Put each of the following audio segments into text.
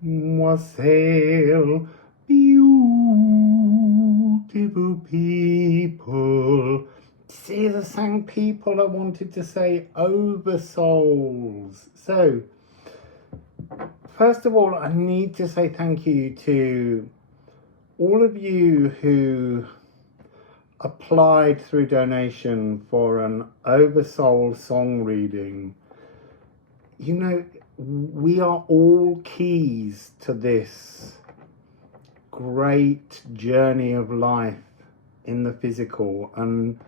Wassail, beautiful people. See, the same people I wanted to say oversouls. So, first of all, I need to say thank you to all of you who applied through donation for an Oversoul Song Reading. You know, we are all keys to this great journey of life in the physical, and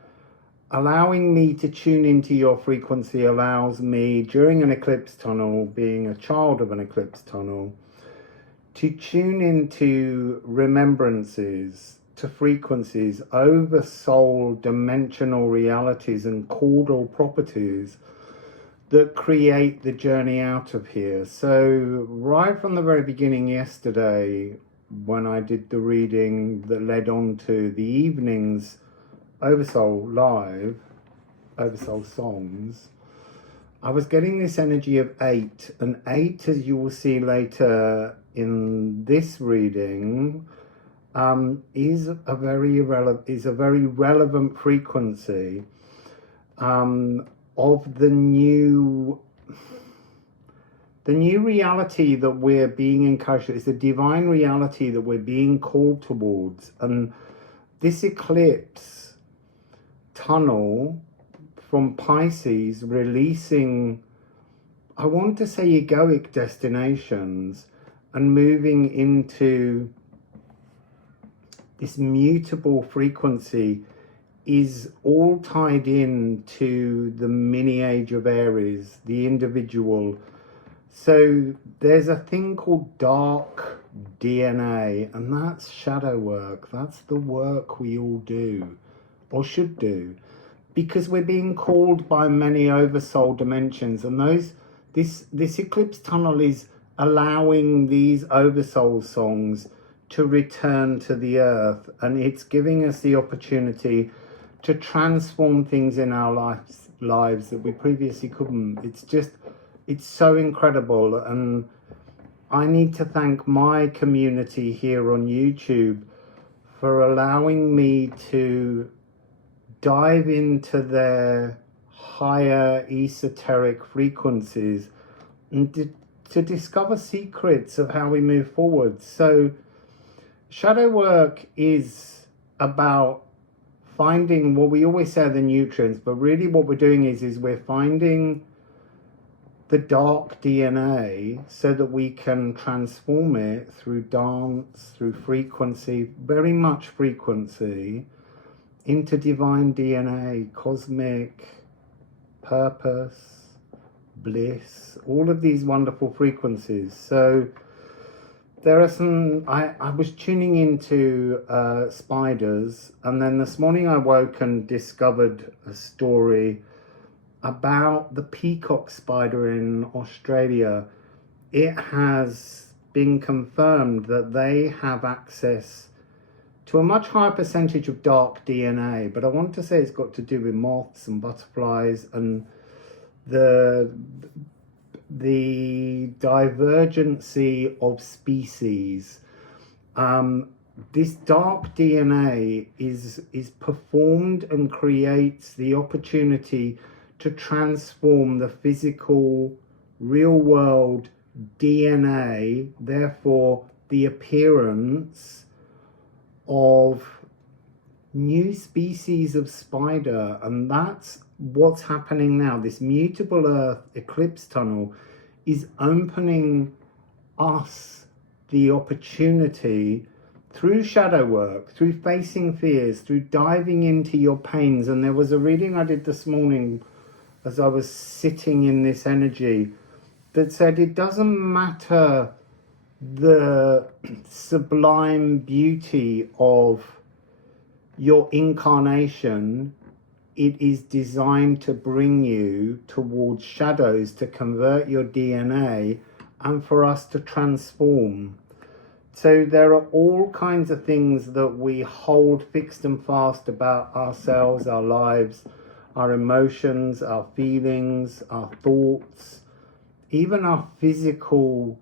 allowing me to tune into your frequency allows me, during an eclipse tunnel, being a child of an eclipse tunnel, to tune into remembrances, to frequencies, over soul dimensional realities and caudal properties that create the journey out of here. So right from the very beginning yesterday, when I did the reading that led on to the evening's Oversoul Live, Oversoul Songs, I was getting this energy of 8, and 8, as you will see later in this reading, is a very relevant frequency of the new reality that we're being encouraged. It's a divine reality that we're being called towards, and this eclipse tunnel from Pisces releasing, I want to say, egoic destinations and moving into this mutable frequency is all tied in to the mini age of Aries, the individual. So there's a thing called dark DNA, and that's shadow work. That's the work we all do, or should do, because we're being called by many oversoul dimensions, and this eclipse tunnel is allowing these oversoul songs to return to the earth, and it's giving us the opportunity to transform things in our lives that we previously couldn't. It's so incredible, and I need to thank my community here on YouTube for allowing me to dive into their higher esoteric frequencies and to discover secrets of how we move forward. So shadow work is about finding what we always say are the nutrients, but really what we're doing is we're finding the dark DNA so that we can transform it through dance, through frequency, very much frequency, into divine DNA, cosmic purpose, bliss, all of these wonderful frequencies. So there are some, I was tuning into spiders, and then this morning I woke and discovered a story about the peacock spider in Australia. It has been confirmed that they have access to a much higher percentage of dark DNA, but I want to say it's got to do with moths and butterflies and the divergency of species. This dark DNA is performed and creates the opportunity to transform the physical, real world DNA, therefore the appearance of new species of spider. And that's what's happening now. This mutable earth eclipse tunnel is opening us the opportunity, through shadow work, through facing fears, through diving into your pains. And there was a reading I did this morning as I was sitting in this energy that said it doesn't matter the sublime beauty of your incarnation, it is designed to bring you towards shadows, to convert your DNA and for us to transform. So there are all kinds of things that we hold fixed and fast about ourselves, our lives, our emotions, our feelings, our thoughts, even our physical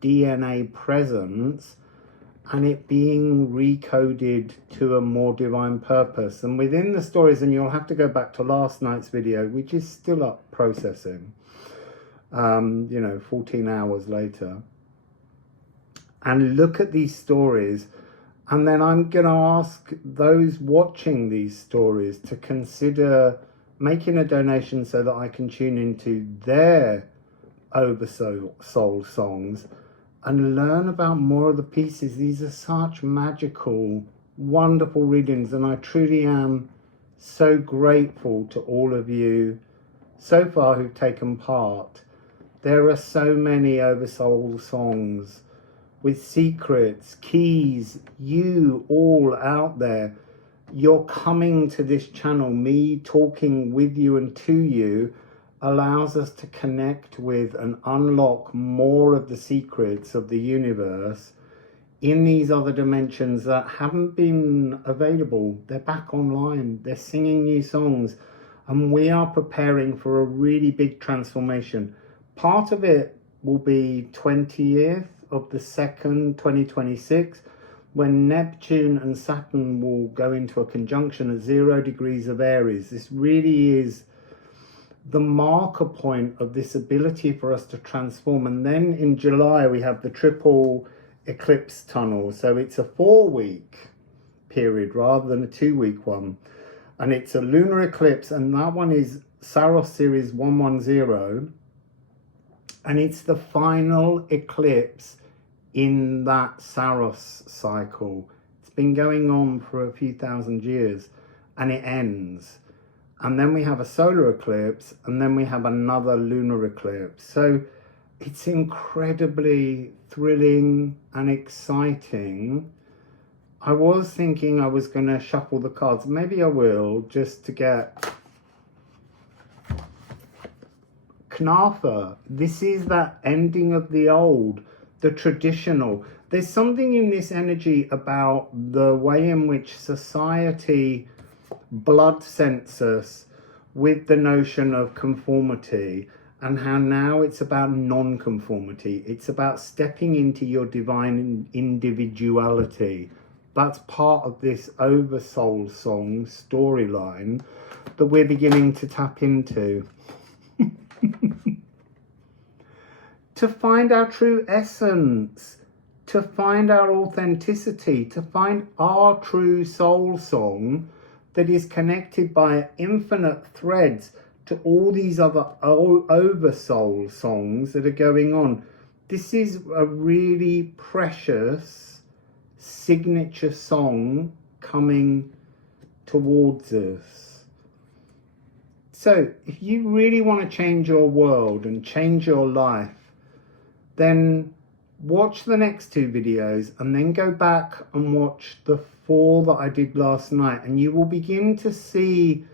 DNA presence and it being recoded to a more divine purpose. And within the stories, and you'll have to go back to last night's video, which is still up processing, 14 hours later, and look at these stories. And then I'm going to ask those watching these stories to consider making a donation so that I can tune into their Oversoul songs and learn about more of the pieces. These are such magical, wonderful readings, and I truly am so grateful to all of you so far who've taken part. There are so many Oversoul songs with secrets, keys, you all out there. You're coming to this channel, me talking with you and to you allows us to connect with and unlock more of the secrets of the universe in these other dimensions that haven't been available. They're back online, they're singing new songs, and we are preparing for a really big transformation. Part of it will be 20th of the 2nd, 2026, when Neptune and Saturn will go into a conjunction at 0 degrees of Aries. This really is the marker point of this ability for us to transform. And then in July, we have the triple eclipse tunnel. So it's a 4-week period rather than a 2-week one. And it's a lunar eclipse, and that one is Saros series 110. And it's the final eclipse in that Saros cycle. It's been going on for a few thousand years, and it ends. And then we have a solar eclipse, and then we have another lunar eclipse. So it's incredibly thrilling and exciting. I was thinking I was going to shuffle the cards. Maybe I will, just to get Knafa. This is that ending of the old, the traditional. There's something in this energy about the way in which society blood census with the notion of conformity, and how now it's about non-conformity. It's about stepping into your divine individuality. That's part of this Oversoul Song storyline that we're beginning to tap into. To find our true essence, to find our authenticity, to find our true soul song that is connected by infinite threads to all these other oversoul songs that are going on. This is a really precious signature song coming towards us. So if you really want to change your world and change your life, then watch the next 2 videos and then go back and watch the 4 that I did last night, and you will begin to see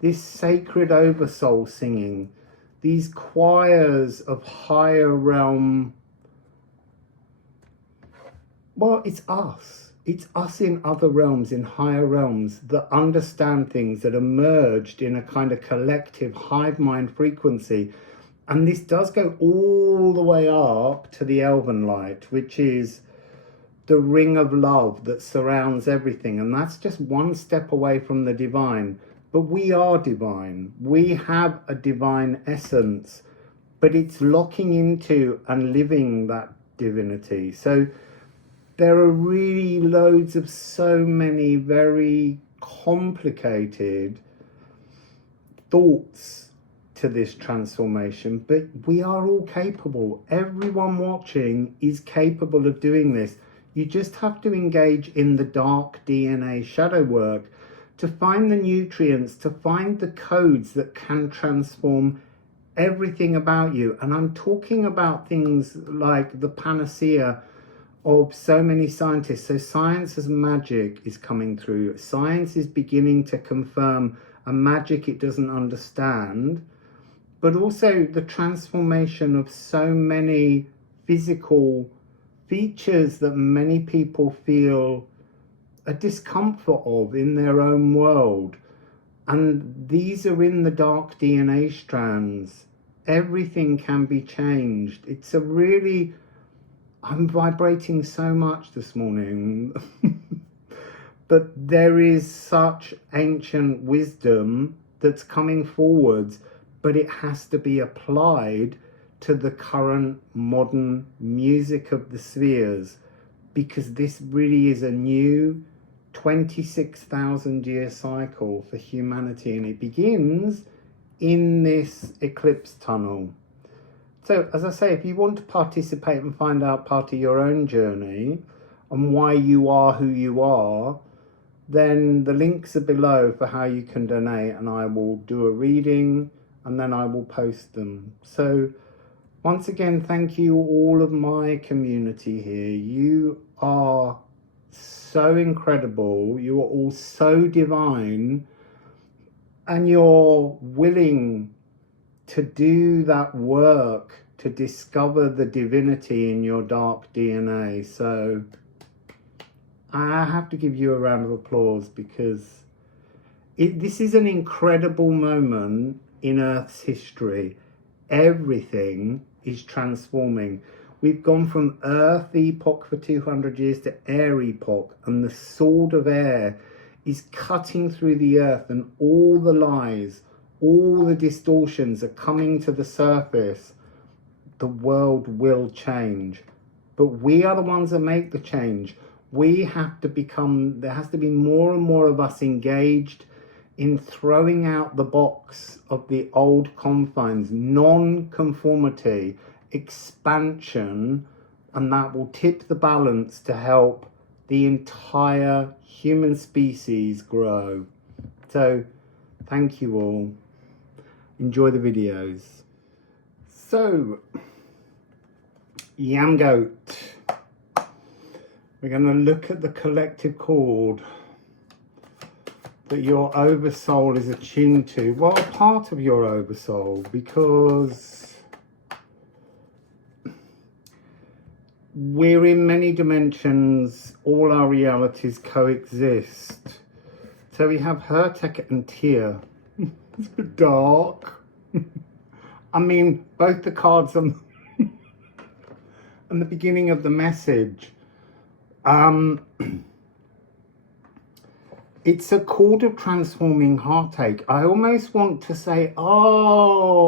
this sacred oversoul singing, these choirs of higher realm. Well, it's us in other realms, in higher realms, that understand things, that are merged in a kind of collective hive mind frequency. And this does go all the way up to the elven light, which is the ring of love that surrounds everything. And that's just one step away from the divine. But we are divine. We have a divine essence, but it's locking into and living that divinity. So there are really loads of so many very complicated thoughts to this transformation, but we are all capable. Everyone watching is capable of doing this. You just have to engage in the dark DNA shadow work to find the nutrients, to find the codes that can transform everything about you. And I'm talking about things like the panacea of so many scientists. So science as magic is coming through. Science is beginning to confirm a magic it doesn't understand, but also the transformation of so many physical features that many people feel a discomfort of in their own world. And these are in the dark DNA strands. Everything can be changed. It's a really I'm vibrating so much this morning. But there is such ancient wisdom that's coming forwards, but it has to be applied to the current modern music of the spheres, because this really is a new 26,000 year cycle for humanity, and it begins in this eclipse tunnel. So as I say, if you want to participate and find out part of your own journey and why you are who you are, then the links are below for how you can donate, and I will do a reading and then I will post them. So once again, thank you all of my community here. You are so incredible. You are all so divine, and you're willing to do that work to discover the divinity in your dark DNA. So I have to give you a round of applause, because this is an incredible moment in Earth's history. Everything is transforming. We've gone from Earth epoch for 200 years to Air epoch, and the sword of air is cutting through the earth, and all the lies, all the distortions are coming to the surface. The world will change, but we are the ones that make the change. We have to become, there has to be more and more of us engaged in throwing out the box of the old confines, non-conformity, expansion, and that will tip the balance to help the entire human species grow. So thank you all. Enjoy the videos. So, Yam Goat. We're going to look at the collective chord that your oversoul is attuned to. Well, part of your oversoul, because we're in many dimensions, all our realities coexist. So we have Hertek and Tyr. It's a bit dark. I mean, both the cards and the beginning of the message. It's a chord of transforming heartache. I almost want to say, oh,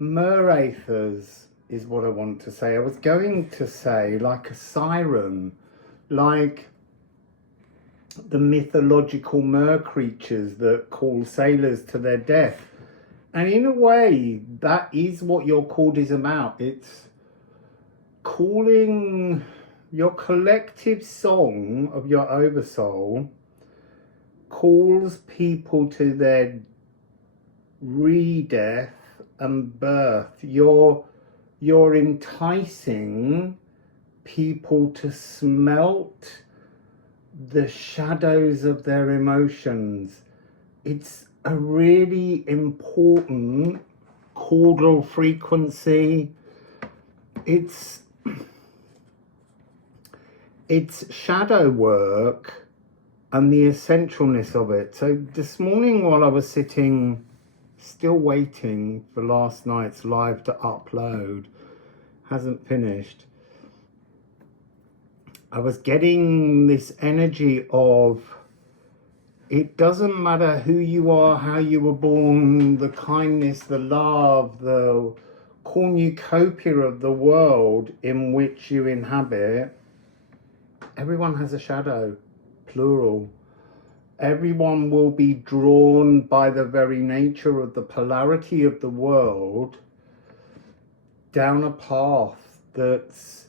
Merathers is what I want to say. I was going to say like a siren, like the mythological mer creatures that call sailors to their death. And in a way, that is what your chord is about. It's calling your collective song of your oversoul, calls people to their re-death and birth. You're enticing people to smelt the shadows of their emotions. It's a really important caudal frequency. It's shadow work and the essentialness of it. So this morning, while I was sitting, still waiting for last night's live to upload, hasn't finished, I was getting this energy of, it doesn't matter who you are, how you were born, the kindness, the love, the cornucopia of the world in which you inhabit. Everyone has a shadow, plural. Everyone will be drawn by the very nature of the polarity of the world down a path that's,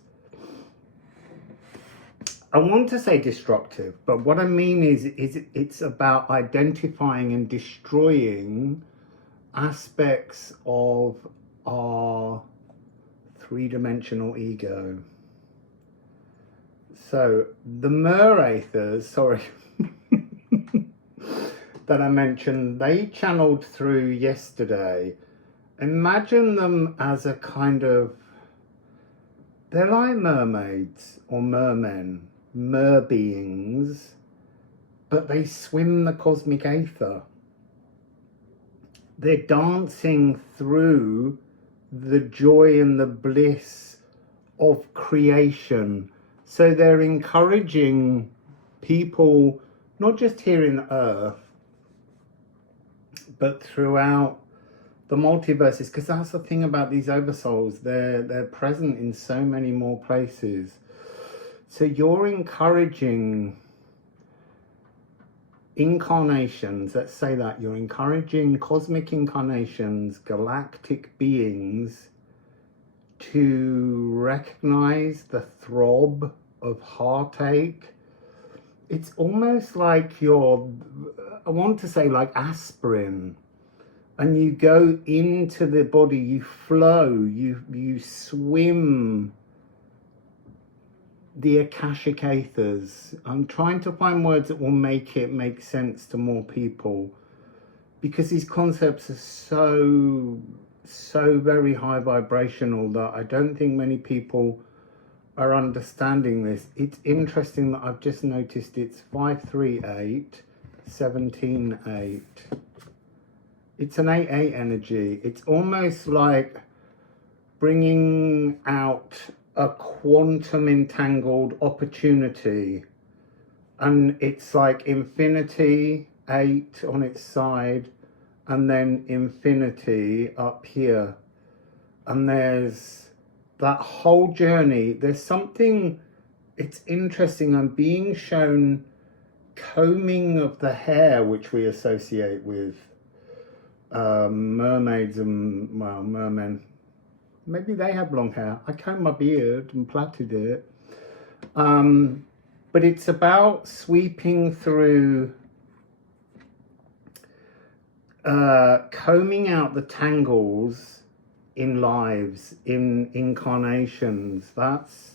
I want to say destructive, but what I mean is it's about identifying and destroying aspects of our three-dimensional ego. So the Merathers, sorry, that I mentioned, they channeled through yesterday. Imagine them as a kind of, they're like mermaids or mermen, mer beings, but they swim the cosmic aether. They're dancing through the joy and the bliss of creation. So they're encouraging people, not just here in Earth, but throughout the multiverses, because that's the thing about these oversouls, they're present in so many more places. So you're encouraging incarnations, let's say that, you're encouraging cosmic incarnations, galactic beings, to recognize the throb of heartache. It's almost like you're, I want to say like aspirin, and you go into the body, you flow, you swim the Akashic Aethers. I'm trying to find words that will make it make sense to more people, because these concepts are so very high vibrational that I don't think many people are understanding this. It's interesting that I've just noticed it's 538 17 8. It's an 8-8 energy. It's almost like bringing out a quantum entangled opportunity, and it's like infinity 8 on its side, and then infinity up here, and there's that whole journey. There's something, it's interesting, I'm being shown combing of the hair, which we associate with mermaids and, well, mermen. Maybe they have long hair. I combed my beard and plaited it. But it's about sweeping through, combing out the tangles in lives, in incarnations. That's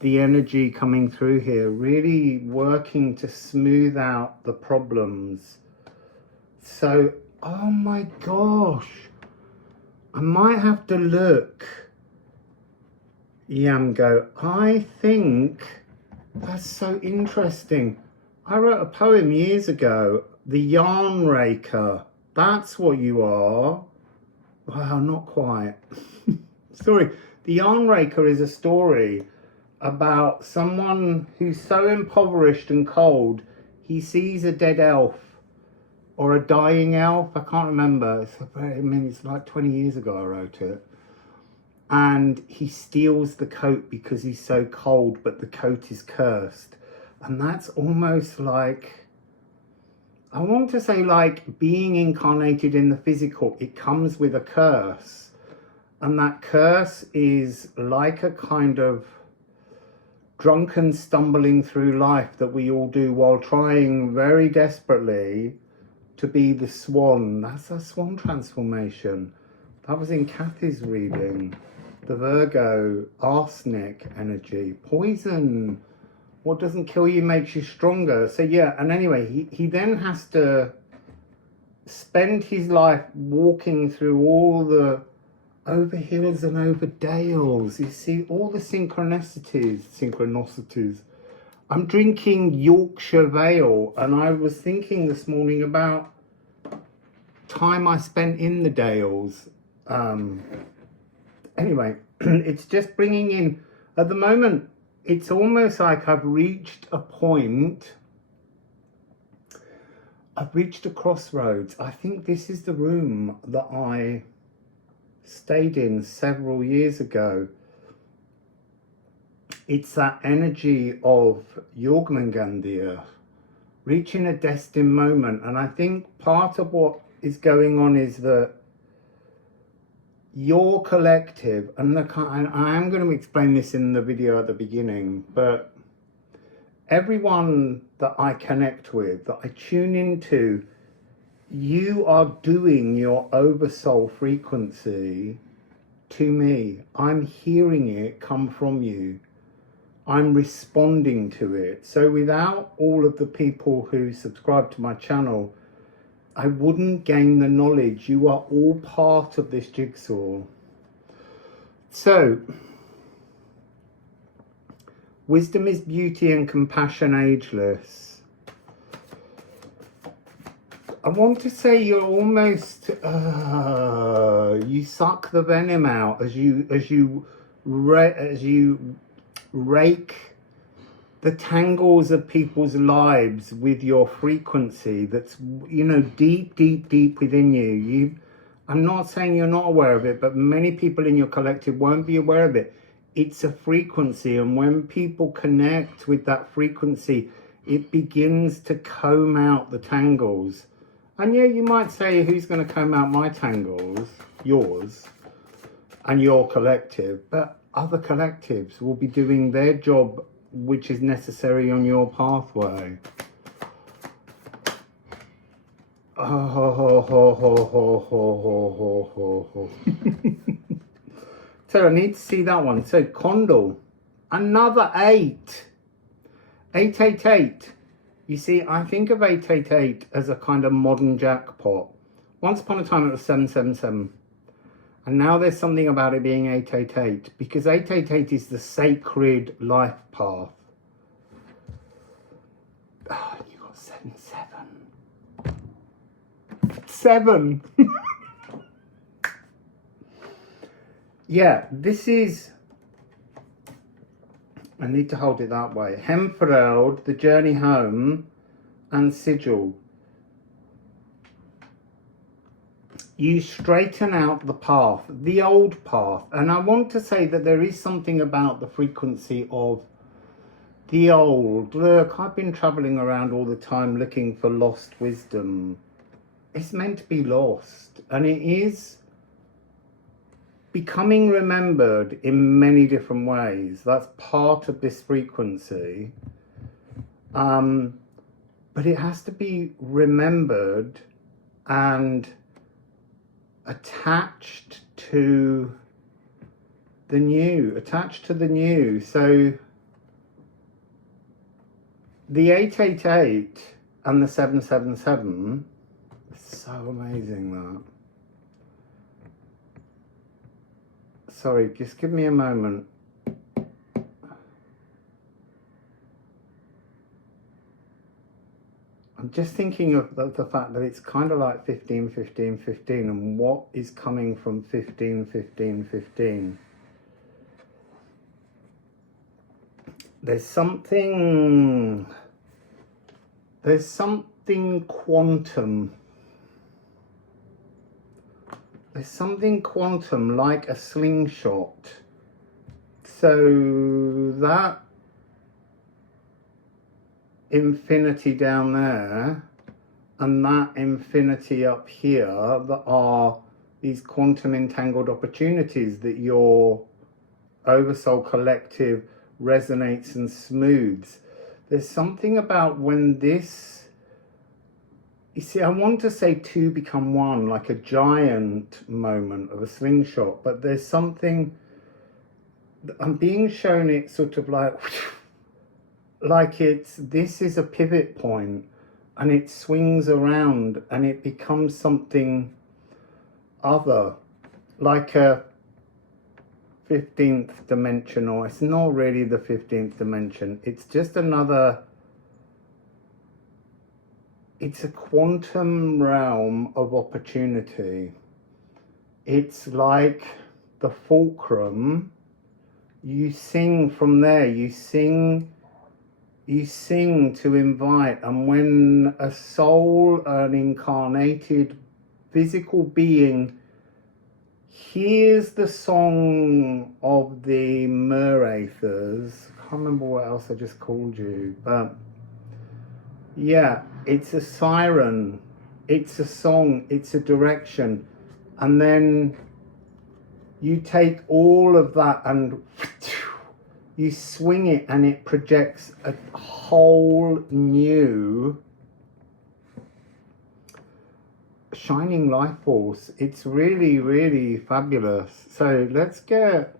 the energy coming through here. Really working to smooth out the problems. So, oh my gosh. I might have to look. Yamgo, I think that's so interesting. I wrote a poem years ago, The Yarn Raker. That's what you are. Well, not quite. Sorry. The Yarn Raker is a story about someone who's so impoverished and cold, he sees a dead elf or a dying elf, I can't remember. It's like 20 years ago I wrote it. And he steals the coat because he's so cold, but the coat is cursed. And that's almost like, I want to say like being incarnated in the physical. It comes with a curse. And that curse is like a kind of drunken stumbling through life that we all do while trying very desperately to be the swan. That's a swan transformation. That was in Kathy's reading. The Virgo, arsenic energy, poison. What doesn't kill you makes you stronger. So yeah, and anyway, he then has to spend his life walking through all the over hills and over dales. You see all the synchronicities. I'm drinking Yorkshire Vale, and I was thinking this morning about time I spent in the Dales. Anyway, it's just bringing in, at the moment, it's almost like I've reached a point, I've reached a crossroads. I think this is the room that I stayed in several years ago. It's that energy of Jormungandr, reaching a destined moment. And I think part of what is going on is that your collective, and I am going to explain this in the video at the beginning, but everyone that I connect with, that I tune into, you are doing your oversoul frequency to me. I'm hearing it come from you. I'm responding to it. So without all of the people who subscribe to my channel, I wouldn't gain the knowledge. You are all part of this jigsaw. So, wisdom is beauty and compassion ageless. I want to say you're almost you suck the venom out as you rake the tangles of people's lives with your frequency that's, you know, deep within you. I'm not saying you're not aware of it, but many people in your collective won't be aware of it. It's a frequency, and when people connect with that frequency, it begins to comb out the tangles. And yeah, you might say, who's going to comb out my tangles? Yours and your collective. But other collectives will be doing their job, which is necessary on your pathway. So I need to see that one. So Condal, another 8. 888. You see, I think of 888 as a kind of modern jackpot. Once upon a time it was 777. And now there's something about it being 888, because 888 is the sacred life path. Oh, you got 77. 7. Yeah, this is... I need to hold it that way. Hemfereld, the journey home, and Sigil. You straighten out the path, the old path. And I want to say that there is something about the frequency of the old. Look, I've been traveling around all the time looking for lost wisdom. It's meant to be lost. And it is becoming remembered in many different ways. That's part of this frequency. But it has to be remembered and attached to the new, So the 888 and the 777, so amazing that. Sorry, just give me a moment. I'm just thinking of the fact that it's kind of like 15, 15, 15, and what is coming from 15, 15, 15. There's something quantum. There's something quantum, like a slingshot. So that infinity down there and that infinity up here, that are these quantum entangled opportunities that your Oversoul collective resonates and smooths. There's something about when this, you see, I want to say two become one, like a giant moment of a slingshot, but there's something, I'm being shown it sort of like this is a pivot point, and it swings around and it becomes something other, like a 15th dimension, or it's not really the 15th dimension, it's just another, it's a quantum realm of opportunity. It's like the fulcrum. You sing from there, you sing to invite, and when a soul, an incarnated physical being, hears the song of the Merathers, I can't remember what else I just called you, but yeah, it's a siren, it's a song, it's a direction, and then you take all of that and you swing it, and it projects a whole new shining life force. It's really, really fabulous. So let's get,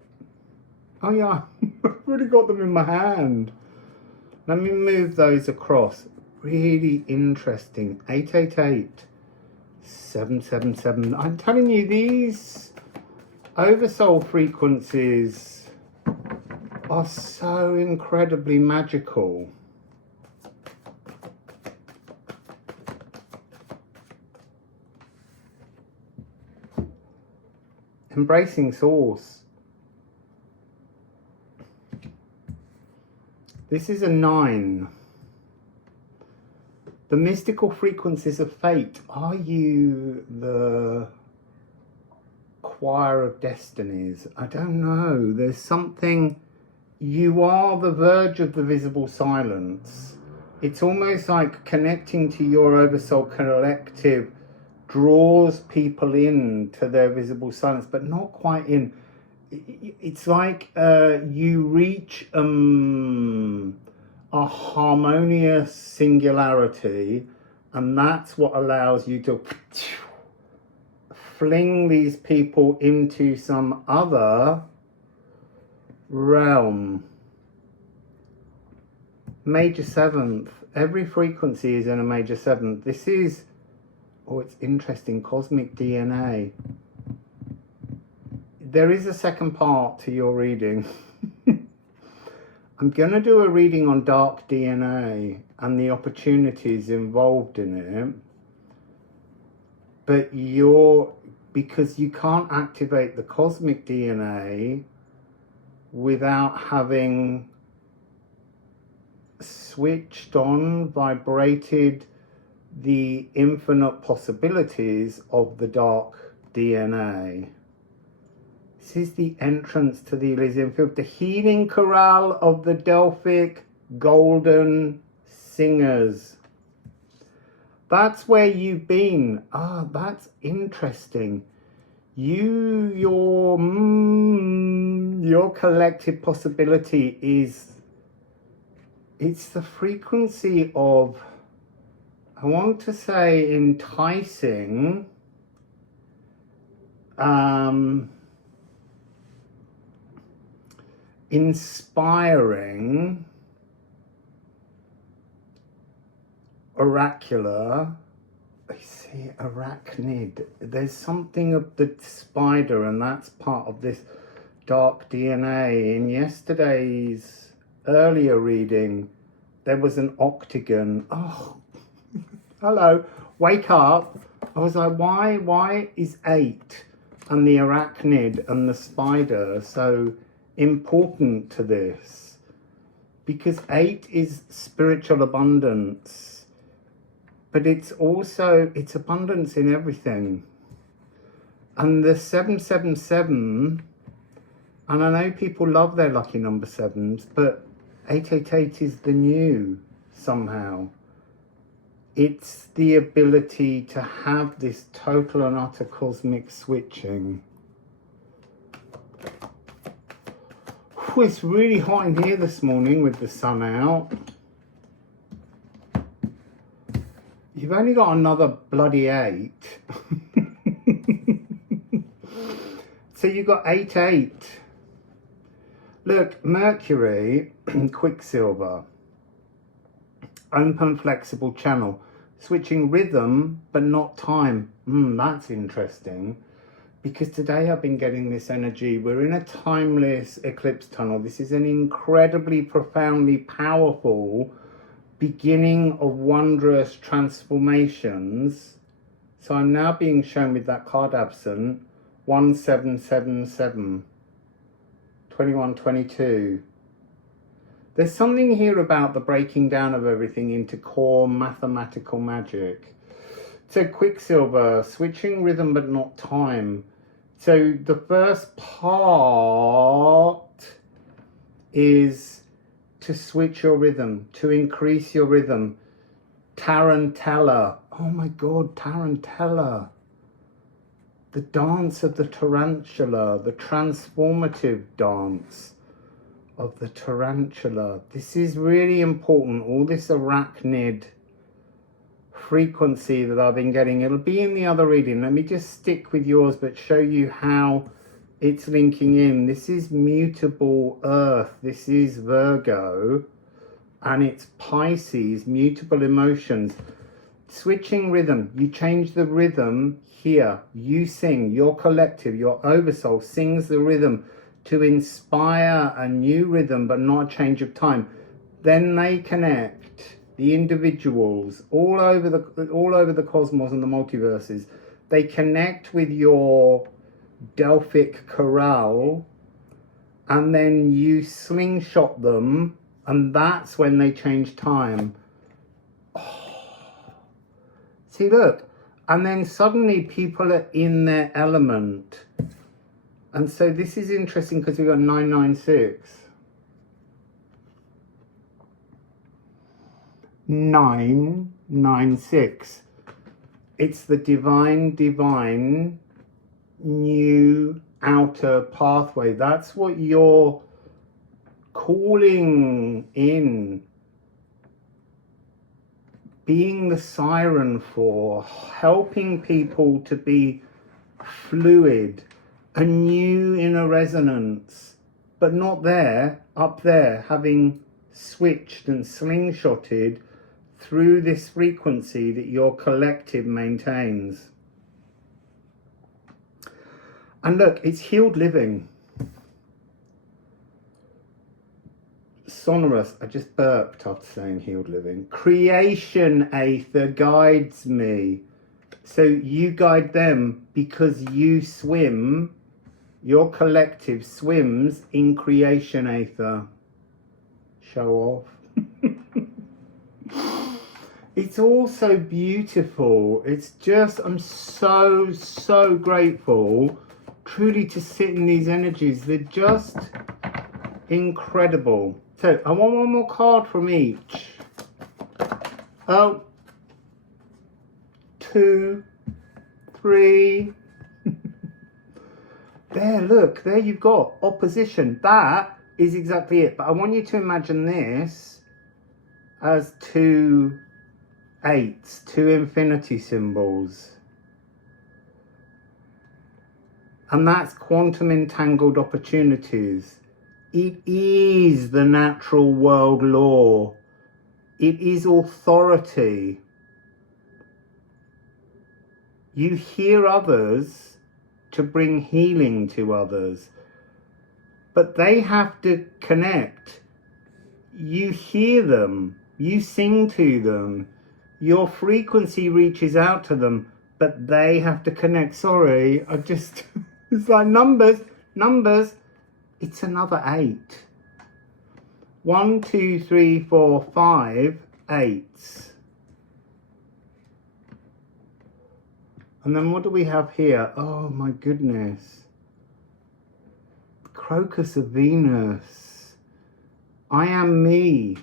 oh yeah, I've already got them in my hand. Let me move those across. Really interesting. 888, 777. I'm telling you, these Oversoul frequencies are so incredibly magical. embracing source. This is a 9. The mystical frequencies of fate. Are you the choir of destinies? I don't know. There's something. You are the verge of the visible silence. It's almost like connecting to your Oversoul collective draws people in to their visible silence, but not quite in. It's like you reach a harmonious singularity, and that's what allows you to fling these people into some other realm. Major 7th. Every frequency is in a major 7th. This is, oh, it's interesting, cosmic DNA. There is a second part to your reading. I'm going to do a reading on dark DNA and the opportunities involved in it. But because you can't activate the cosmic DNA without having switched on, vibrated the infinite possibilities of the dark DNA. This is the entrance to the Elysian field, the healing chorale of the Delphic golden singers. That's where you've been. Ah, that's interesting. Your collective possibility is, it's the frequency of, I want to say, enticing, inspiring, oracular. I see arachnid. There's something of the spider, and that's part of this dark DNA. In yesterday's earlier reading, there was an octagon. Oh, hello, wake up. I was like, why is 8 and the arachnid and the spider so important to this? Because 8 is spiritual abundance, but it's also, it's abundance in everything. And the 777, and I know people love their lucky number 7s, but 888 is the new somehow. It's the ability to have this total and utter cosmic switching. Whew, it's really hot in here this morning with the sun out. You've only got another bloody 8. So you've got 8-8. Look, Mercury, Quicksilver, open flexible channel, switching rhythm but not time. That's interesting, because today I've been getting this energy. We're in a timeless eclipse tunnel. This is an incredibly profoundly powerful beginning of wondrous transformations. So I'm now being shown with that card absent, 1777, 2122. There's something here about the breaking down of everything into core mathematical magic. So Quicksilver, switching rhythm but not time. So the first part is to switch your rhythm, to increase your rhythm. Tarantella. Oh my God, Tarantella. The dance of the tarantula, the transformative dance of the tarantula. This is really important. All this arachnid frequency that I've been getting, it'll be in the other reading. Let me just stick with yours but show you how it's linking in. This is mutable earth. This is Virgo, and it's Pisces, mutable emotions. Switching rhythm. You change the rhythm here. You sing. Your collective, your oversoul sings the rhythm to inspire a new rhythm but not a change of time. Then they connect, the individuals all over the cosmos and the multiverses. They connect with your Delphic chorale, and then you slingshot them, and that's when they change time. Oh. See, look, and then suddenly people are in their element. And so this is interesting because we've got 996. 996. It's the divine new outer pathway. That's what you're calling in, being the siren for, helping people to be fluid, a new inner resonance, but not there, up there, having switched and slingshotted through this frequency that your collective maintains. And look, it's healed living. Sonorous, I just burped after saying healed living. Creation Aether guides me. So you guide them because you swim, your collective swims in creation Aether. Show off. It's all so beautiful. It's just, I'm so grateful truly to sit in these energies. They're just incredible. So I want one more card from each. Oh, 2, 3. There, look, there you've got opposition. That is exactly it. But I want you to imagine this as 2 8s, 2 infinity symbols. And that's quantum entangled opportunities. It is the natural world law. It is authority. You hear others to bring healing to others, but they have to connect. You hear them, you sing to them, your frequency reaches out to them, but they have to connect. Sorry, I just, it's like numbers. It's another 8. 1, 2, 3, 4, 5 8s. And then what do we have here? Oh my goodness. Crocus of Venus. I am me.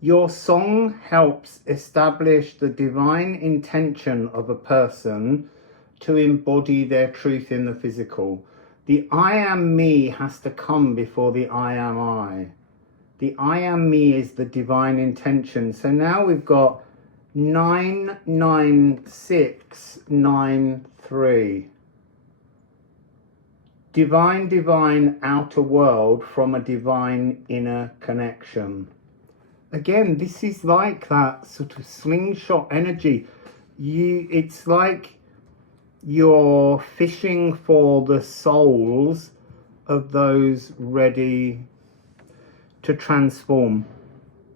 Your song helps establish the divine intention of a person to embody their truth in the physical. The I am me has to come before the I am I. The I am me is the divine intention. So now we've got 99693. Divine outer world from a divine inner connection. Again, this is like that sort of slingshot energy. It's like you're fishing for the souls of those ready to transform.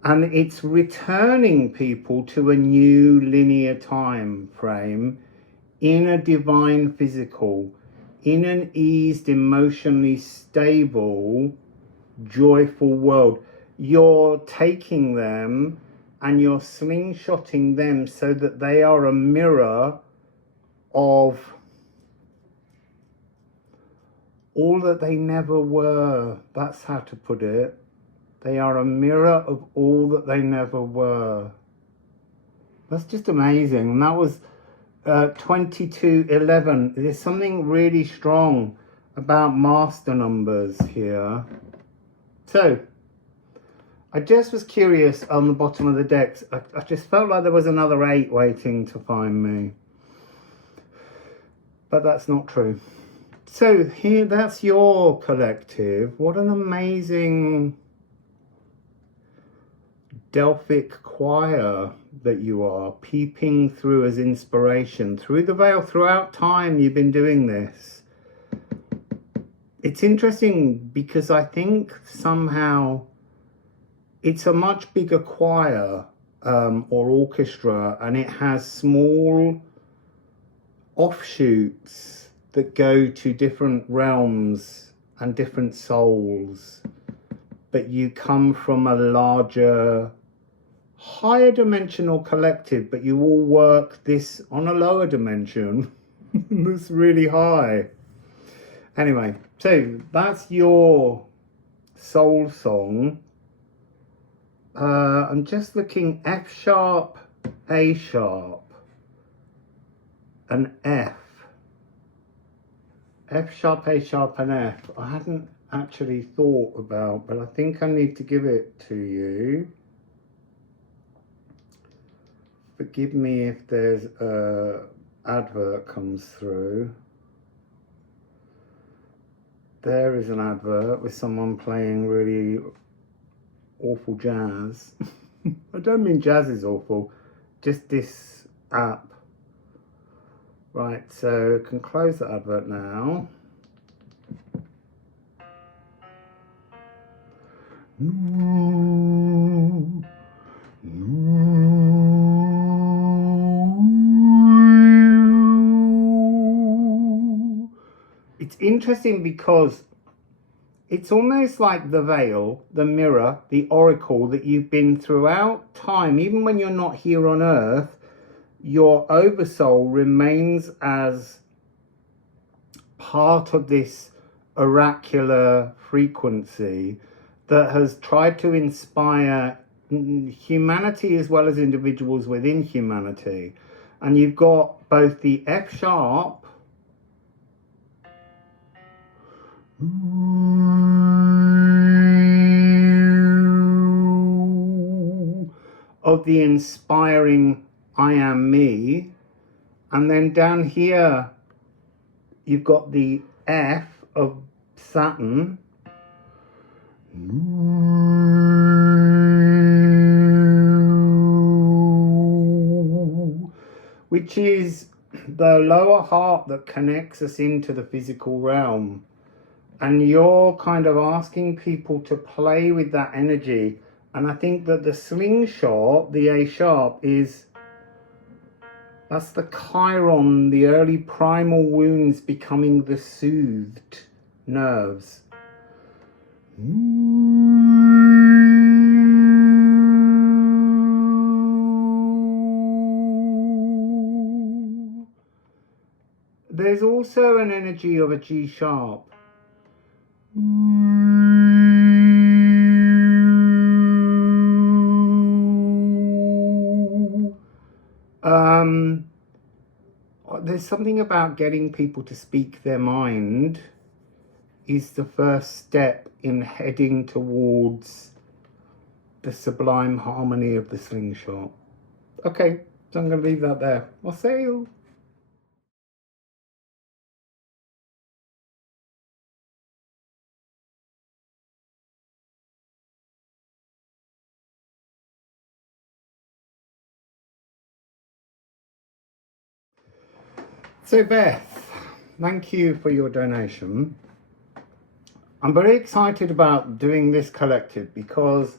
And it's returning people to a new linear time frame in a divine physical, in an eased, emotionally stable, joyful world. You're taking them and you're slingshotting them so that they are a mirror of all that they never were. That's how to put it. They are a mirror of all that they never were. That's just amazing. And that was 2211. There's something really strong about master numbers here. So I just was curious on the bottom of the decks. I just felt like there was another 8 waiting to find me. But that's not true. So here, that's your collective. What an amazing Delphic choir that you are, peeping through as inspiration. Through the veil, throughout time, you've been doing this. It's interesting because I think somehow it's a much bigger choir or orchestra, and it has small offshoots that go to different realms and different souls, but you come from a larger, higher dimensional collective, but you all work this on a lower dimension that's really high. Anyway, so that's your soul song. I'm just looking F sharp, A sharp, and F. F sharp, A sharp, and F. I hadn't actually thought about, but I think I need to give it to you. Forgive me if there's a advert comes through. There is an advert with someone playing really awful jazz. I don't mean jazz is awful, just this app. Right, so I can close the advert now. It's interesting because it's almost like the veil, the mirror, the oracle that you've been throughout time. Even when you're not here on earth, your oversoul remains as part of this oracular frequency that has tried to inspire humanity as well as individuals within humanity. And you've got both the F sharp of the inspiring I am me, and then down here you've got the F of Saturn, which is the lower heart that connects us into the physical realm. And you're kind of asking people to play with that energy. And I think that the slingshot, the A sharp, that's the chiron, the early primal wounds becoming the soothed nerves. There's also an energy of a G sharp. There's something about getting people to speak their mind is the first step in heading towards the sublime harmony of the slingshot. Okay, so I'm going to leave that there. Wassail. So Beth, thank you for your donation. I'm very excited about doing this collective because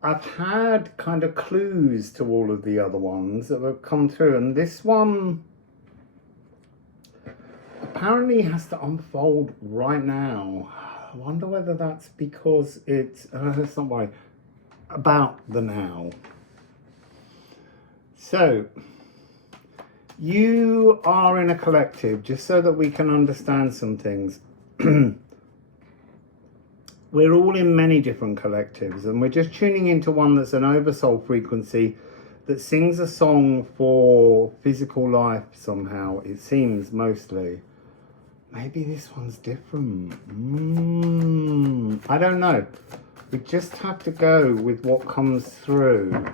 I've had kind of clues to all of the other ones that have come through, and this one apparently has to unfold right now. I wonder whether that's because it's not right, about the now. So you are in a collective, just so that we can understand some things. We're all in many different collectives, and we're just tuning into one that's an oversoul frequency that sings a song for physical life somehow, it seems, mostly. Maybe this one's different. I don't know. We just have to go with what comes through.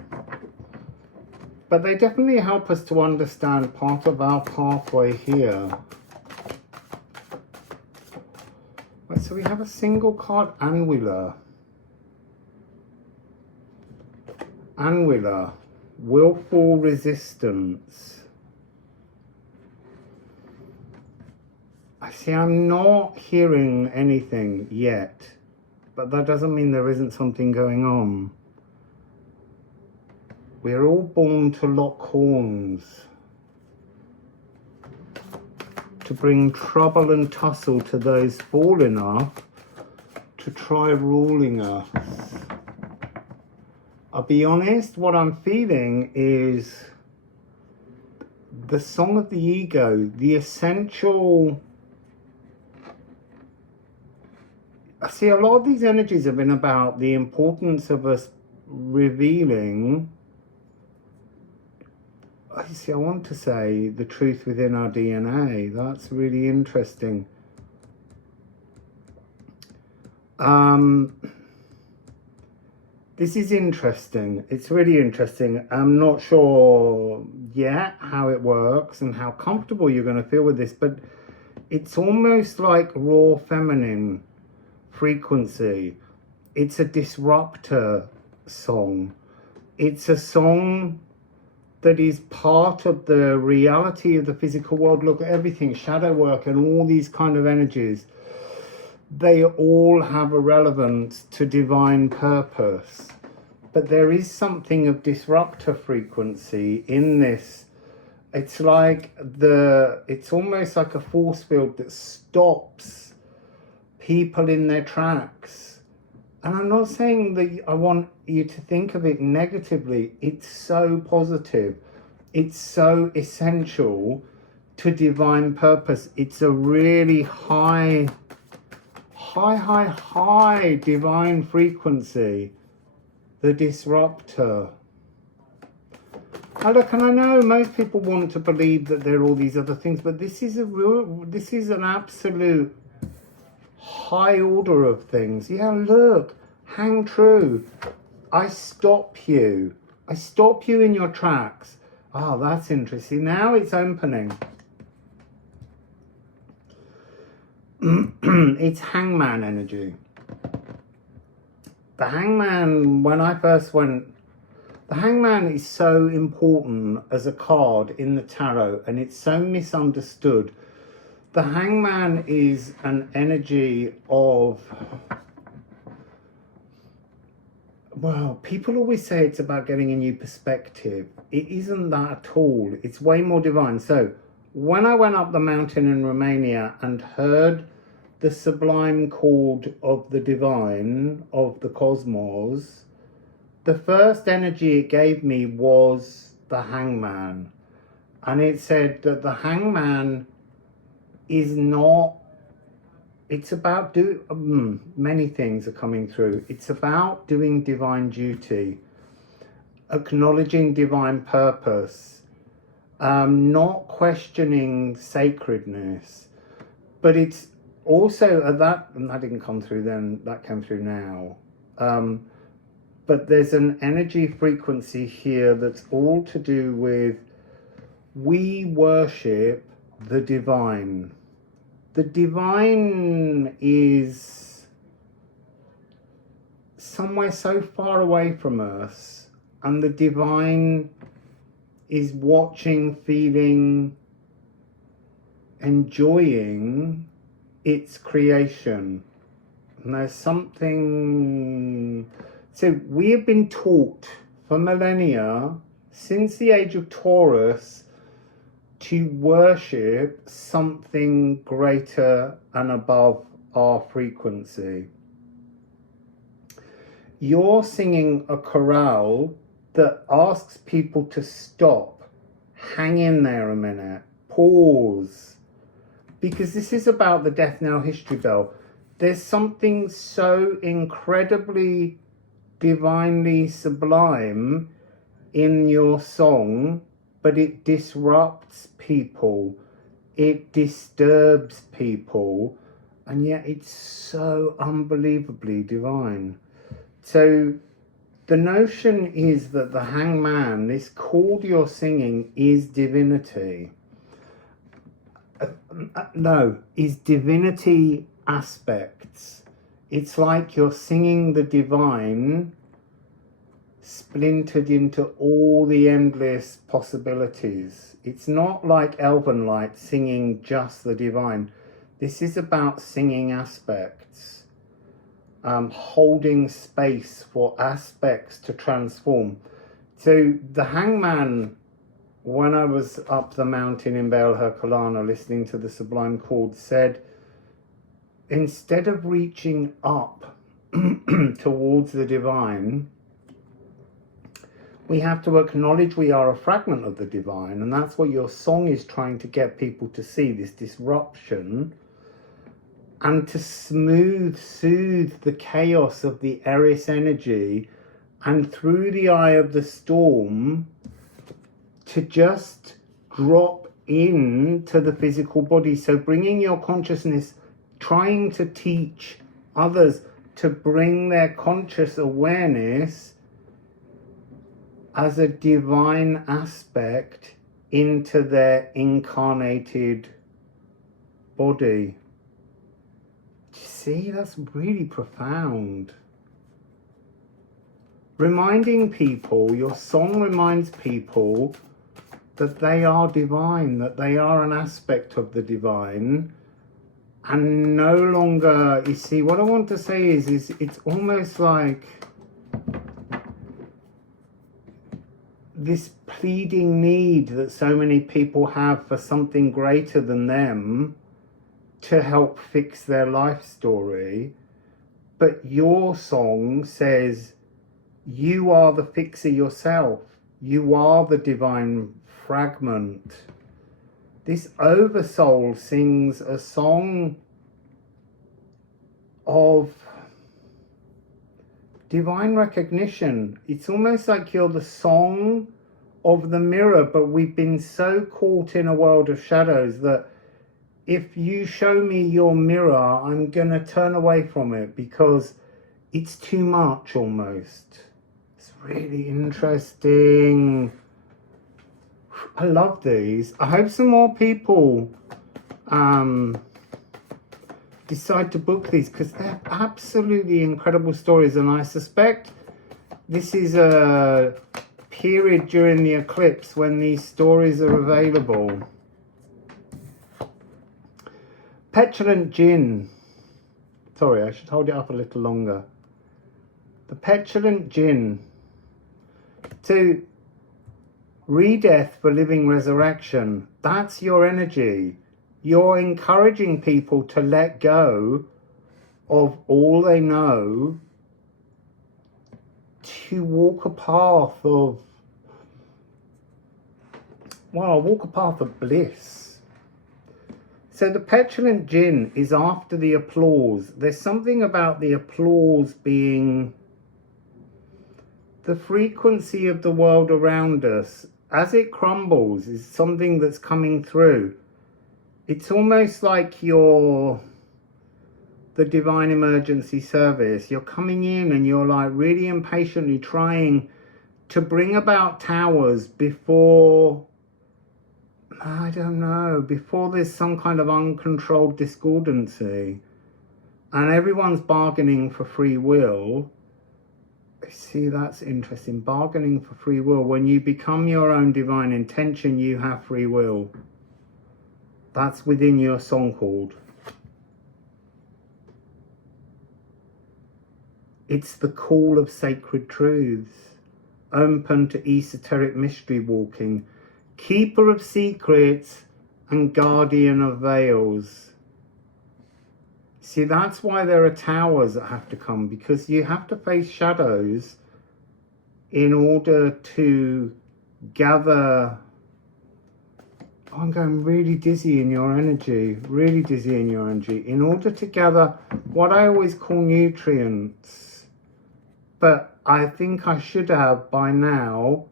But they definitely help us to understand part of our pathway here. Right, so we have a single card, Annular. Annular, willful resistance. I see, I'm not hearing anything yet, but that doesn't mean there isn't something going on. We're all born to lock horns. to bring trouble and tussle to those fool enough to try ruling us. I'll be honest, what I'm feeling is the song of the ego, the essential. I see a lot of these energies have been about the importance of us revealing, I want to say, the truth within our DNA. That's really interesting. This is interesting. It's really interesting. I'm not sure yet how it works and how comfortable you're going to feel with this, but it's almost like raw feminine frequency. It's a disruptor song. It's a song that is part of the reality of the physical world. Look at everything, shadow work and all these kind of energies. They all have a relevance to divine purpose. But there is something of disruptor frequency in this. It's like it's almost like a force field that stops people in their tracks. And I'm not saying that I want you to think of it negatively. It's so positive. It's so essential to divine purpose. It's a really high divine frequency. The disruptor. Look, and I know most people want to believe that there are all these other things, but this is an absolute high order of things. Yeah, look, hang true. I stop you in your tracks. Oh, that's interesting. Now it's opening. It's hangman energy. The hangman, when I first went, the hangman is so important as a card in the tarot, and it's so misunderstood. The hangman is an energy of, well, people always say it's about getting a new perspective. It isn't that at all. It's way more divine. So when I went up the mountain in Romania and heard the sublime chord of the divine, of the cosmos, the first energy it gave me was the hangman. And it said that the hangman is not, it's about many things are coming through. It's about doing divine duty, acknowledging divine purpose, not questioning sacredness. But it's also and that didn't come through then, that came through now. But there's an energy frequency here that's all to do with, we worship the divine. The divine is somewhere so far away from us, and the divine is watching, feeling, enjoying its creation. And there's something. So we have been taught for millennia, since the age of Taurus, to worship something greater and above our frequency. You're singing a chorale that asks people to stop, hang in there a minute, pause, because this is about the death knell history bell. There's something so incredibly divinely sublime in your song, but it disrupts people, it disturbs people, and yet it's so unbelievably divine. So the notion is that the hangman, this chord you're singing, is divinity. Is divinity aspects. It's like you're singing the divine splintered into all the endless possibilities. It's not like Elven Light singing just the divine. This is about singing aspects, holding space for aspects to transform. So the hangman when I was up the mountain in Baal Herculano listening to the Sublime Chords, said, instead of reaching up towards the divine, we have to acknowledge we are a fragment of the divine. And that's what your song is trying to get people to see, this disruption, and to soothe the chaos of the Eris energy, and through the eye of the storm, to just drop into the physical body. So bringing your consciousness, trying to teach others to bring their conscious awareness as a divine aspect into their incarnated body. Do you see? That's really profound. Reminding people, your song reminds people that they are divine, that they are an aspect of the divine, and no longer, you see, what I want to say is it's almost like this pleading need that so many people have for something greater than them to help fix their life story. But your song says, you are the fixer yourself. You are the divine fragment. This Oversoul sings a song of divine recognition. It's almost like you're the song of the mirror, but we've been so caught in a world of shadows that if you show me your mirror, I'm going to turn away from it because it's too much almost. It's really interesting. I love these. I hope some more people decide to book these, because they're absolutely incredible stories, and I suspect this is a period during the eclipse when these stories are available. Petulant Jinn. Sorry, I should hold it up a little longer. The Petulant Jinn. To Re-death for living resurrection. That's your energy. You're encouraging people to let go of all they know, to walk a path of, well, walk a path of bliss. So the Petulant Jinn is after the applause. There's something about the applause being the frequency of the world around us. As it crumbles, is something that's coming through. It's almost like you're the divine emergency service. You're coming in and you're like really impatiently trying to bring about towers before, I don't know, before there's some kind of uncontrolled discordancy. And everyone's bargaining for free will. See, that's interesting. Bargaining for free will. When you become your own divine intention, you have free will. That's within your song chord. It's the call of sacred truths, open to esoteric mystery walking, keeper of secrets and guardian of veils. See, that's why there are towers that have to come, because you have to face shadows in order to gather. I'm going really dizzy in your energy, really dizzy in your energy, in order to gather what I always call nutrients. But I think I should have by now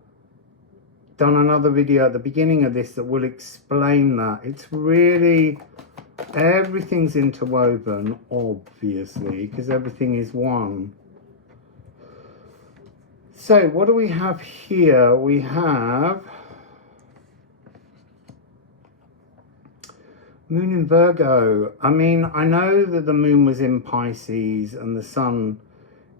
done another video at the beginning of this that will explain that. It's really, everything's interwoven, obviously, because everything is one. So what do we have here? We have Moon in Virgo. I mean, I know that the moon was in Pisces and the sun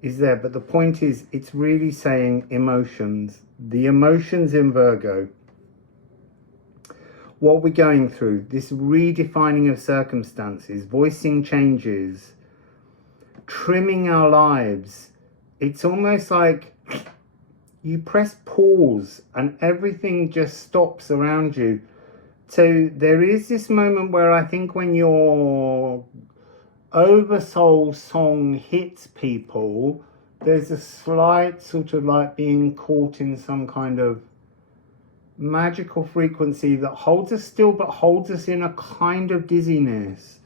is there, but the point is, it's really saying emotions. The emotions in Virgo. What we're going through, this redefining of circumstances, voicing changes, trimming our lives. It's almost like you press pause and everything just stops around you. So there is this moment where I think when your Oversoul song hits people, there's a slight sort of like being caught in some kind of magical frequency that holds us still, but holds us in a kind of dizziness,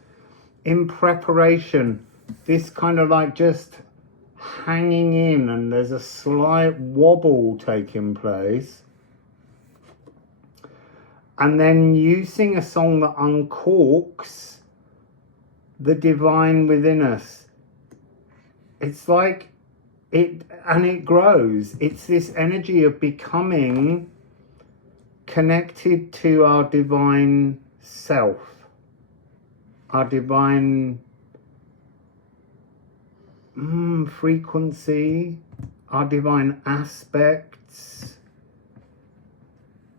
in preparation, this kind of like just hanging in, and there's a slight wobble taking place. And then you sing a song that uncorks the divine within us. It's like it grows. It's this energy of becoming connected to our divine self, our divine frequency, our divine aspects.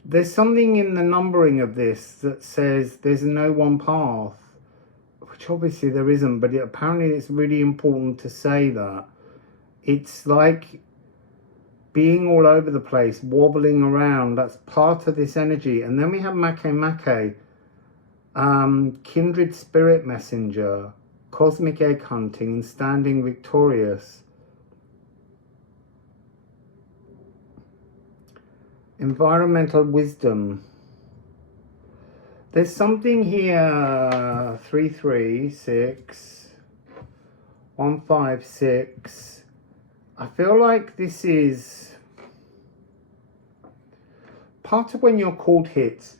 There's something in the numbering of this that says there's no one path, which obviously there isn't, but apparently it's really important to say that. It's like being all over the place, wobbling around. That's part of this energy. And then we have Make, kindred spirit messenger, cosmic egg hunting, and standing victorious. Environmental wisdom. There's something here, 336, 156. I feel like this is part of when your chord hits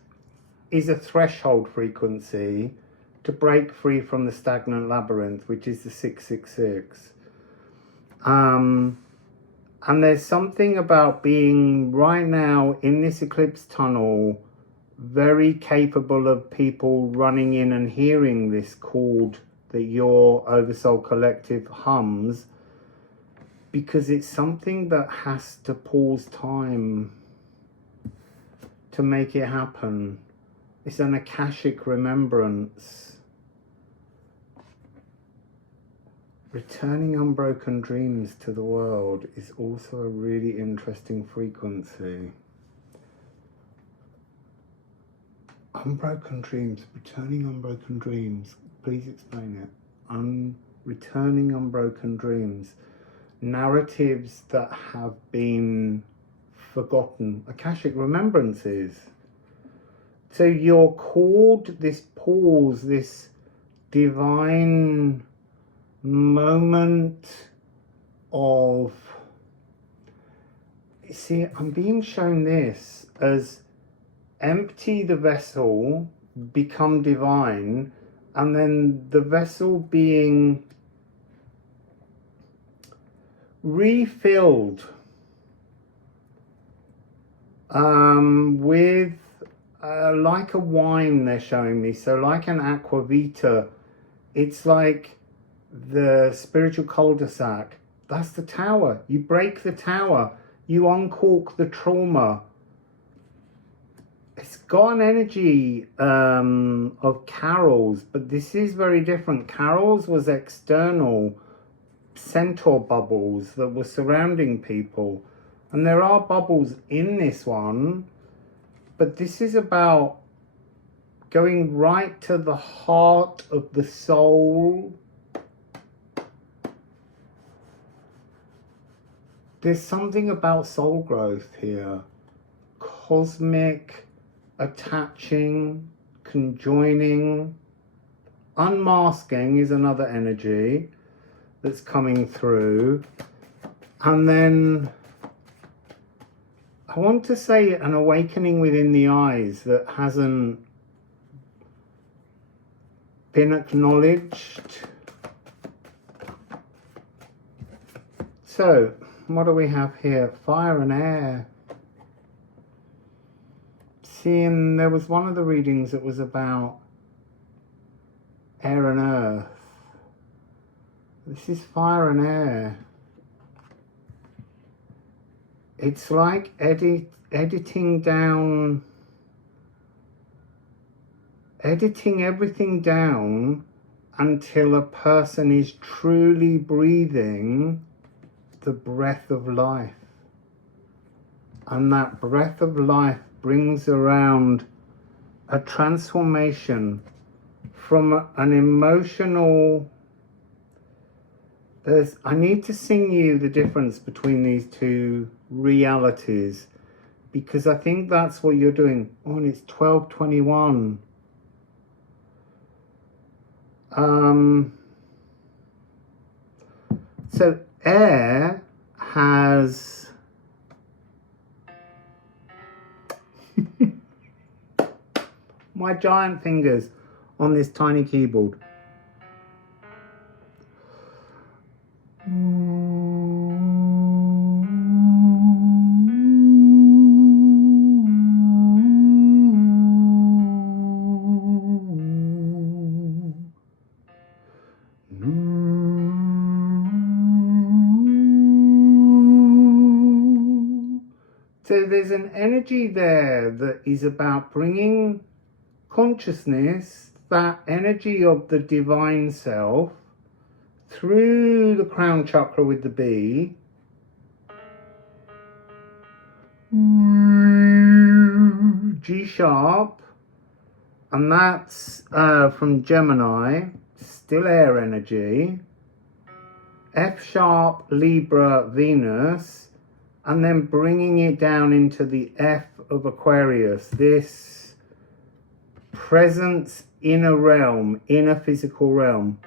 is a threshold frequency to break free from the stagnant labyrinth, which is the 666. And there's something about being right now in this eclipse tunnel very capable of people running in and hearing this chord that your Oversoul Collective hums, because it's something that has to pause time to make it happen. It's an Akashic remembrance. Returning unbroken dreams to the world is also a really interesting frequency. Unbroken dreams, returning unbroken dreams. Please explain it. Returning unbroken dreams. Narratives that have been forgotten. Akashic remembrances. So you're called this pause, this divine moment of, see, I'm being shown this as empty the vessel, become divine, and then the vessel being refilled with like a wine, they're showing me, so like an aquavita. It's like the spiritual cul-de-sac. That's the tower. You break the tower, you uncork the trauma. It's got an energy of carols, but this is very different. Carols was external centaur bubbles that were surrounding people, and there are bubbles in this one, but this is about going right to the heart of the soul. There's something about soul growth here. Cosmic, attaching, conjoining. Unmasking is another energy that's coming through. And then I want to say an awakening within the eyes that hasn't been acknowledged. So, what do we have here? Fire and air. Seeing there was one of the readings that was about air and earth. This is fire and air. It's like editing everything down until a person is truly breathing the breath of life. and that breath of life brings around a transformation from an emotional... I need to sing you the difference between these two realities, because I think that's what you're doing. Oh, and it's 12:21. So air has my giant fingers on this tiny keyboard. So there's an energy there that is about bringing consciousness, that energy of the divine self, through the crown chakra with the B, G sharp, and that's from Gemini, still air energy, F sharp, Libra, Venus, and then bringing it down into the F of Aquarius, this presence in a realm, in a physical realm.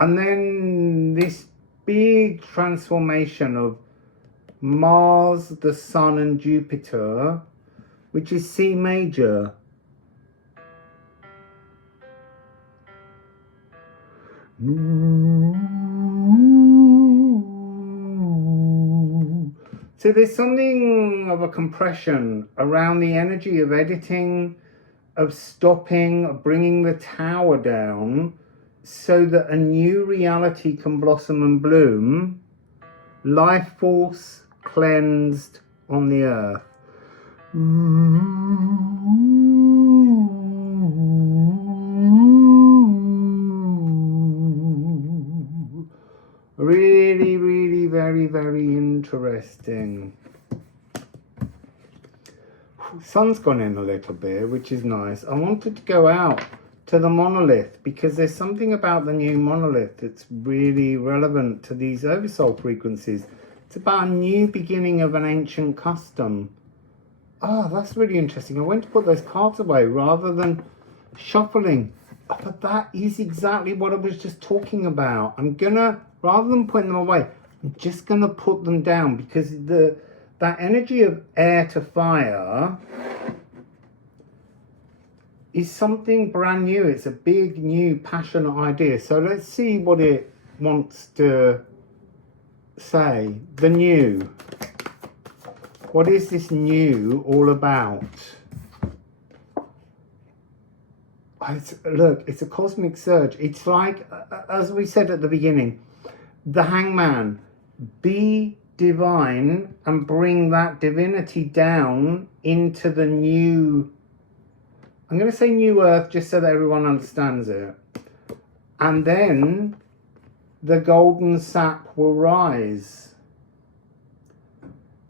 And then this big transformation of Mars, the Sun and Jupiter, which is C major. So there's something of a compression around the energy of editing, of stopping, of bringing the tower down so that a new reality can blossom and bloom. Life force cleansed on the earth. Really, really, very, very interesting. Sun's gone in a little bit, which is nice. I wanted to go out to the monolith because there's something about the new monolith that's really relevant to these oversoul frequencies. It's about a new beginning of an ancient custom. Oh, that's really interesting. I went to put those cards away rather than shuffling. Oh, but that is exactly what I was just talking about. I'm gonna, rather than putting them away, I'm just gonna put them down because that energy of air to fire is something brand new. It's a big, new, passionate idea. So let's see what it wants to say. The new. What is this new all about? Look, it's a cosmic surge. It's like, as we said at the beginning, the hangman. Be divine and bring that divinity down into the new, I'm going to say new earth just so that everyone understands it. And then the golden sap will rise.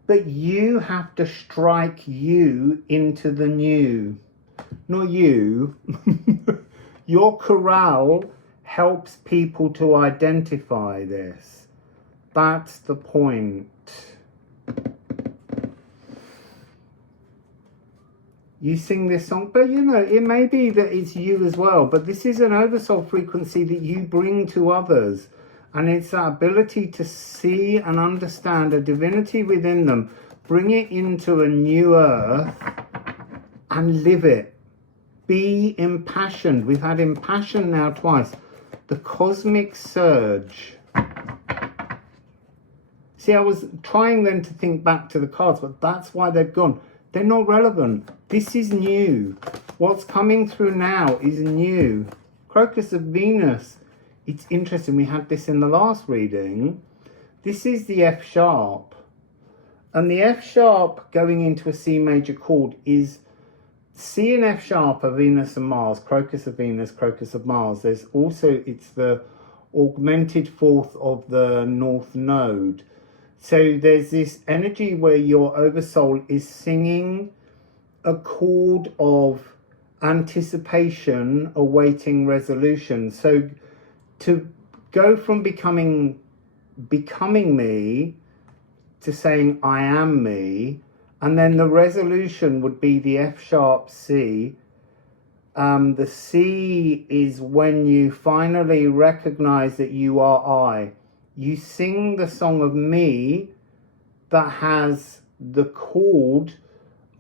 But you have to strike you into the new. Not you. Your chorale helps people to identify this. That's the point. You sing this song, but you know, it may be that it's you as well, but this is an oversoul frequency that you bring to others. And it's that ability to see and understand a divinity within them, bring it into a new earth and live it. Be impassioned. We've had impassioned now twice. The cosmic surge. See, I was trying then to think back to the cards, but that's why they've gone. They're not relevant. This is new. What's coming through now is new. Crocus of Venus. It's interesting, we had this in the last reading. This is the F sharp. And the F sharp going into a C major chord is C and F sharp are Venus and Mars, Crocus of Venus, Crocus of Mars. There's also, it's the augmented fourth of the North Node. So there's this energy where your Oversoul is singing a chord of anticipation, awaiting resolution. So to go from becoming me to saying I am me, and then the resolution would be the F sharp C. The C is when you finally recognize that you are I. You sing the song of me that has the chord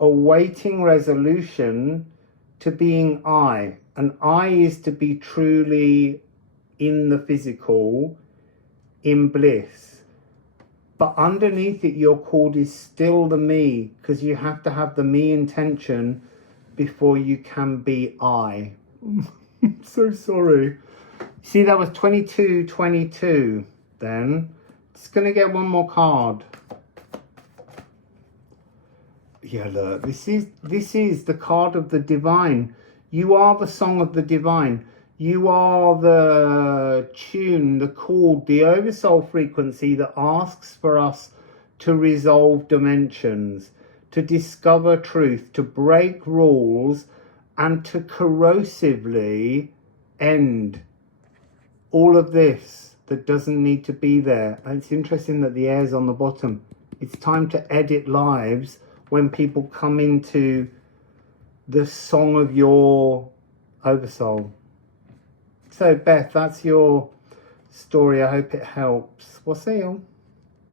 awaiting resolution to being I. And I is to be truly in the physical, in bliss. But underneath it, your chord is still the me, because you have to have the me intention before you can be I. I'm so sorry. See, that was 2222 then. Just going to get one more card. Yeah, look, this is the card of the divine. You are the song of the divine. You are the tune, the chord, the oversoul frequency that asks for us to resolve dimensions, to discover truth, to break rules, and to corrosively end all of this that doesn't need to be there. And it's interesting that the air's on the bottom. It's time to edit lives when people come into the song of your oversoul. So Beth, that's your story. I hope it helps. Wassail.